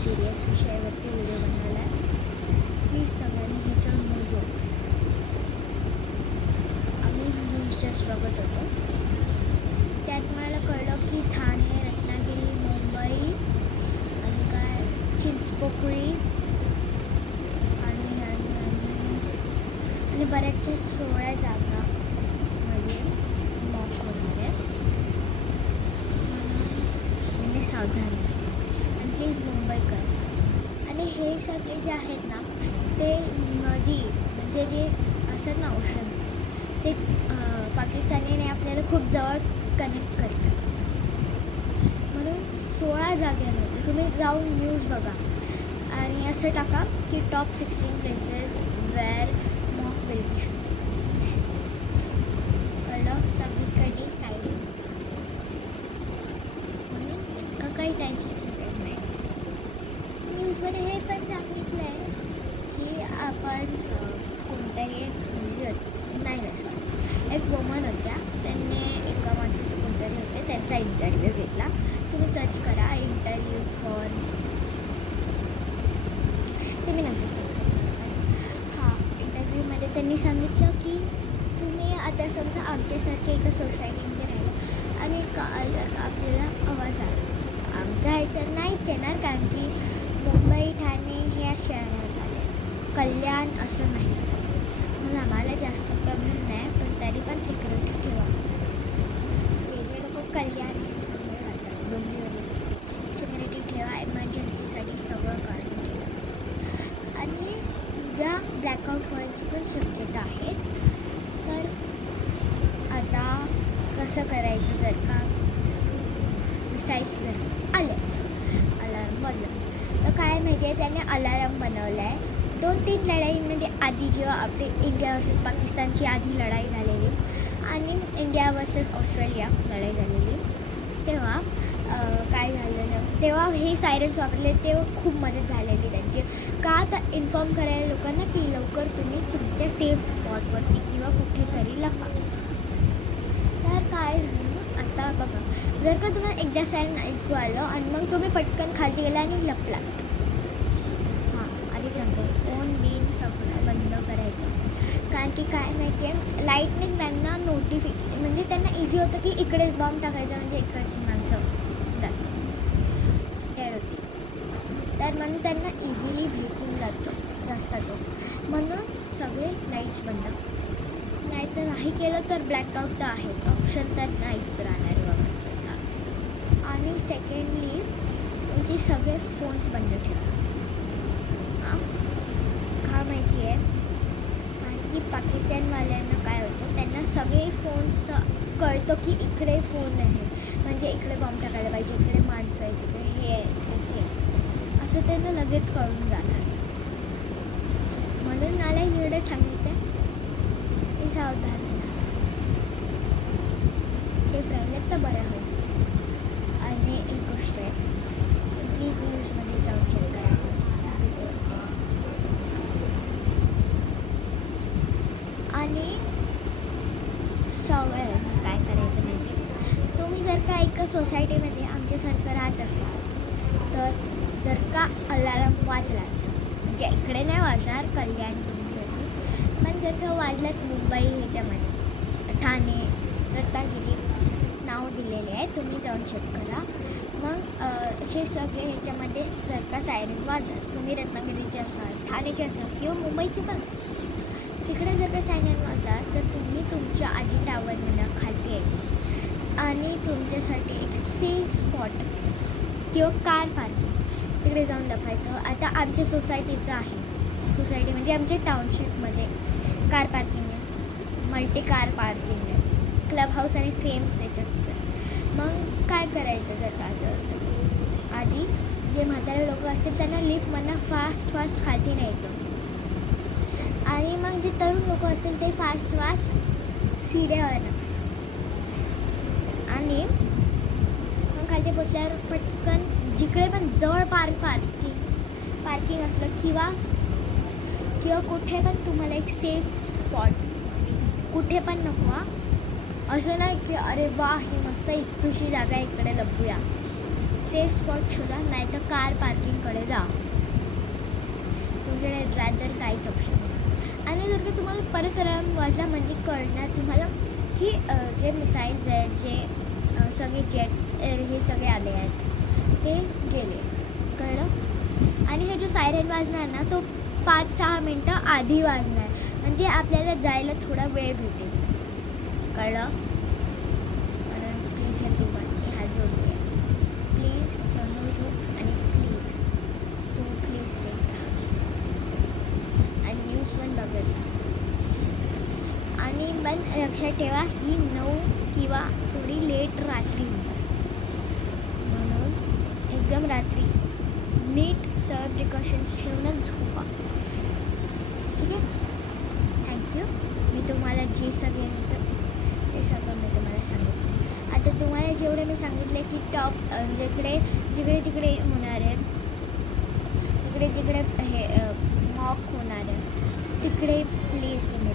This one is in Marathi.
सिरियस विषयावरती व्हिडिओ बनवला आहे. प्लीज सगळ्यांनी ह्याच्यावर नो जोक्स. आम्ही न्यूज जस्ट बघत होतो, त्यात मला कळलं की ठाणे, रत्नागिरी, मुंबई आणि काय चिंचपोकळी आणि आणि आणि बऱ्याचशा 16 जागामध्ये मॉक होणार आहे. म्हणून मी सावधान आहे. आणि प्लीज मुंबई कर. आणि हे सगळे जे आहेत ना, ते नदी म्हणजे जे असतात ना ओशन्स, ते पाकिस्तानीने आपल्याला खूप जवळ कनेक्ट करतात. म्हणून 16 जागांमध्ये तुम्ही जाऊन न्यूज बघा आणि असं टाका की top 16 places where mock will be. कळलं? सगळीकडे सायलेन्स. म्हणून इतकं काही टेन्शनची गरज नाही. न्यूजमध्ये हे पण सांगितलं आहे की आपण कोणत्याही नाही सॉरी एक वुमन होत्या, त्यांनी एका माणसाचं कोणतरी होते, त्यांचा इंटरव्ह्यू घेतला. तुम्ही सर्च करा इंटरव्ह्यू फॉर, ते मी नंतर सांगते. हां, इंटरव्ह्यूमध्ये त्यांनी सांगितलं की तुम्ही आता समजा आमच्यासारखे एका सोसायटीमध्ये राहिला आणि आपल्याला आवाज आला, आमच्या ह्याच्यात नाहीच येणार कारण की मुंबई, ठाणे ह्या शहरात आले, कल्याण असं नाही. म्हणून आम्हाला जास्त प्रॉब्लेम नाही, पण तरी पण सिक्युरिटी ठेवा. जे लोक कल्याण सगळे राहतात डोंबिवली, सिक्युरिटी ठेवा. इमर्जन्सीसाठी सगळं काढून ठेवा. आणि उद्या ब्लॅकआउट व्हायची पण शक्यता आहे. तर आता कसं करायचं जर का मिसाईल्स जर आल्याच, अलार्म बनलं तर काय माहिती आहे, त्याने अलार्म बनवला आहे. 2-3 लढाईमध्ये आधी जेव्हा आपली इंडिया वर्सेस पाकिस्तानची आधी लढाई झालेली आणि इंडिया वर्सेस ऑस्ट्रेलिया लढाई झालेली, तेव्हा काय झालेलं, तेव्हा हे सायरन्स वापरले, तेव्हा खूप मदत झालेली त्यांची. का तर इन्फॉर्म करायला लोकांना की लवकर तुम्ही तुमच्या सेफ स्पॉटवरती किंवा कुठेतरी लपा. तर काय झालं आता बघा, जर का तुम्हाला एकदा सायरन ऐकू आलं आणि मग तुम्ही पटकन खालती गेला आणि लपलात, आधी सांगते फोन बिन सगळं बंद करायचं. कारण की काय माहिती आहे, लाईटने त्यांना नोटिफिकेशन म्हणजे त्यांना इझी होतं की इकडेच बॉम्ब टाकायचं म्हणजे इकडची माणसं जातात डेड होती. तर म्हणून त्यांना इझिली भेटून जातो रस्ता तो. म्हणून सगळे लाईट्स बंद. नाहीतर नाही केलं तर ब्लॅकआउट तर आहेच, ऑप्शन तर नाहीच राहणार बघा. आणि सेकंडली तुमचे सगळे फोन्स बंद ठेवा. का माहिती आहे, कारण की पाकिस्तानवाल्यांना काय होतं, त्यांना सगळे फोन्स कळतं की इकडे फोन आहे म्हणजे इकडे बॉम्ब टाकायला पाहिजे, इकडे माणसं आहे, तिकडे हे आहे, इकडे ते, असं त्यांना लगेच कळून जाणार. म्हणून मला एवढं सांगायचं आहे की सावधान सेफ राहिलं तर बरं होईल. आणि एक गोष्ट आहे, प्लीज न्यूजमध्ये जाऊन चेक करा. आणि सवय काय करायचं माहिती, तुम्ही जर का एका सोसायटीमध्ये आमच्यासारखं राहत असाल तर जर का अलार्म वाजलाच, म्हणजे इकडे नाही वाजणार कल्याण डोंबिवली, पण जर का वाजलात मुंबई ह्याच्यामध्ये, ठाणे, रत्नागिरी नाव दिलेले आहे, तुम्ही जाऊन चेक करा. मग असे सगळे ह्याच्यामध्ये जर का सायरन वाजलाच, तुम्ही रत्नागिरीचे असाल, ठाणेचे असाल किंवा मुंबईचे पण, तिकडे जर का सायरन वाजलास तर तुम्ही तुमच्या आधी टावरमधून खालती यायचे आणि तुमच्यासाठी एक सेफ स्पॉट किंवा कार पार्किंग तिकडे जाऊन लपायचं. आता आमच्या सोसायटीचं आहे, सोसायटी म्हणजे आमच्या टाउनशिपमध्ये कार पार्किंग आहे, मल्टी कार पार्किंग आहे, क्लब हाऊस आणि सेम त्याच्यात. मग काय करायचं जर का असलं, आधी जे म्हातारे लोक असतील त्यांना लिफ्टमधनं फास्ट खालती न्यायचं आणि मग जे तरुण लोक असतील ते फास्ट सीड्यावरनं, आणि मग खालती पोचल्यावर पटकन जिकडे पण जवळ पार्किंग असलं किंवा कुठे पण तुम्हाला एक सेफ स्पॉट, कुठे पण नको असं नाही की अरे वा ही मस्त एकटूशी जागा इकडे लपूया. सेफ स्पॉट शोधा, नाही तर कार पार्किंगकडे जा. तुमच्याकडे रादर काहीच ऑप्शन नाही. आणि जर का तुम्हाला परत अलार्म वाजला म्हणजे कळणार तुम्हाला की जे मिसाईल्स आहेत, जे सगळे जेट्स हे सगळे आले आहेत ते गेले. कळलं. आणि हे जो सायरन वाजणार ना तो 5-6 मिनटं आधी वाजणार, म्हणजे आपल्याला जायला थोडा वेळ भेटेल. कळलं. म्हणून प्लीज एव्हरीवन, मी हात जोडते, प्लीज नो जोक्स आणि प्लीज सेफ राहा आणि न्यूज पण बघत जा. आणि पण लक्षात ठेवा ही 9 किंवा थोडी लेट रात्री म्हणून एकदम रात्री नीट सगळे प्रिकॉशन्स ठेवूनच झोपा. ठीक आहे. थँक्यू. मी तुम्हाला जे सगळे येतं ते सगळं मी तुम्हाला सांगितलं. आता तुम्हाला जेवढे मी सांगितले की टॉप जिकडे जिकडे होणार आहे, जिकडे हे मॉक होणार आहे तिकडे प्लीज तुम्ही